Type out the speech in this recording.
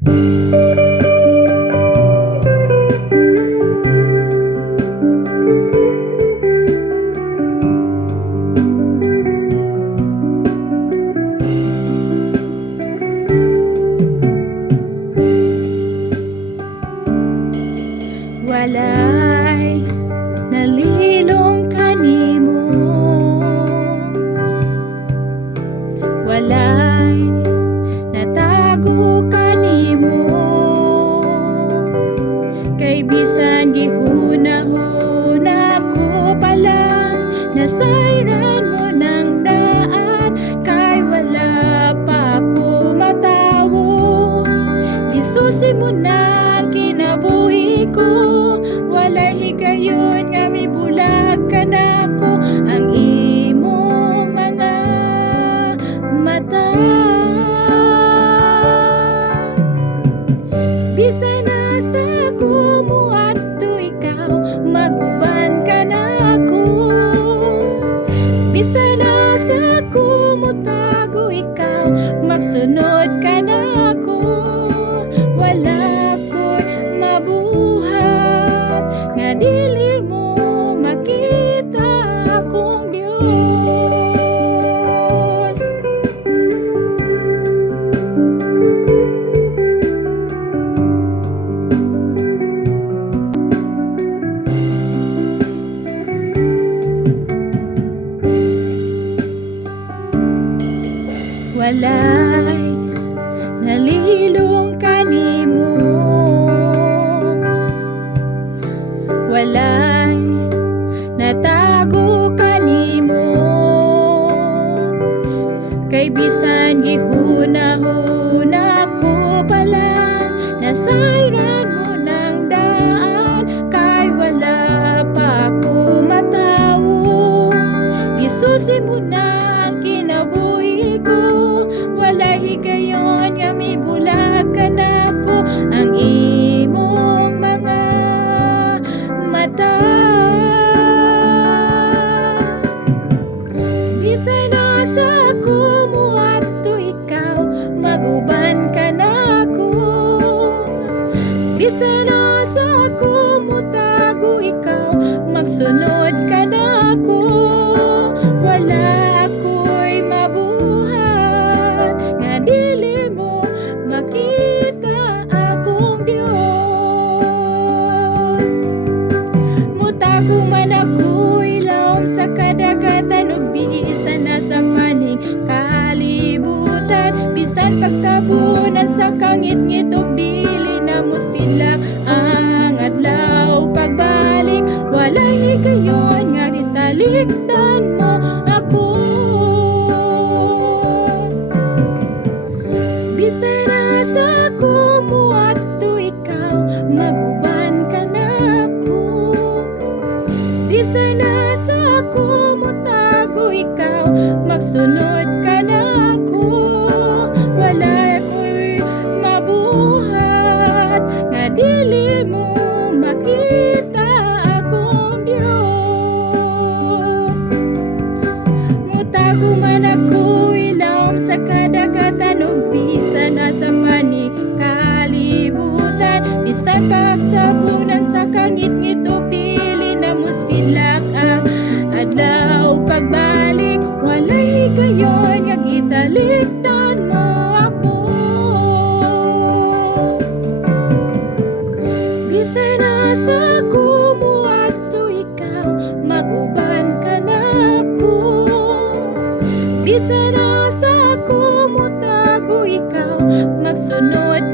Walay nalilong kanimo, walay natago kanimo, kay bisan gihunahuna ko pa lang nasayran mo ng daan, kay wala pa ko matawo, isusi mo na kinabuhi ko. Walay higayon nga mibulag ka nako ang imong mga mata. Bisan asa ko moadto ikaw, maguban ka nako. Bisan asa ko motago ikaw, magsunod ka nako. Wala ko'y mabuhat nga dili mo makita akong Diyos. Walay nalilong kanimo, walay natago kanimo, kay bisan gihunahuna ko pa lang nasayran mo ng daan, kay wala pa ko matawo, isusi mo na ang kinabuhi ko. Walay higayon nga mibulag ka nako ang imong mga mata. Bisan asa ko moadto ikaw, maguban ka nako. Bisan asa ko motago ikaw, magsunod ka nako. Wala ako'y mabuhat nga dili mo makita akong Diyos. Mutago man ako ilawom sa kadagatan ug bisan na sa paning kalibutan, bisan pagtabunan sa kangit-ngit ug dili na mo sila ang adlaw pagbalik. Walay higayon nga ritalikdan mo ako. Bisan asa ko moadto ikaw, maguban ka nako. Bisan asa ko motago ikaw, magsunod ka nako. Wala ako'y mabuhat nga dili mo makita akong Diyos. Mutago man ako ilawom sa kadagatan ug bisan asa paning kalibutan, bisan pagtabunan sa kangit-ngit ug dili na mo silak ang adlaw pagbalik. Walay higayon nga gitalikdan mo ako. Bisan asa ko moadto ikaw, maguban ka nako. Bisan asa ko motago ikaw, magsunod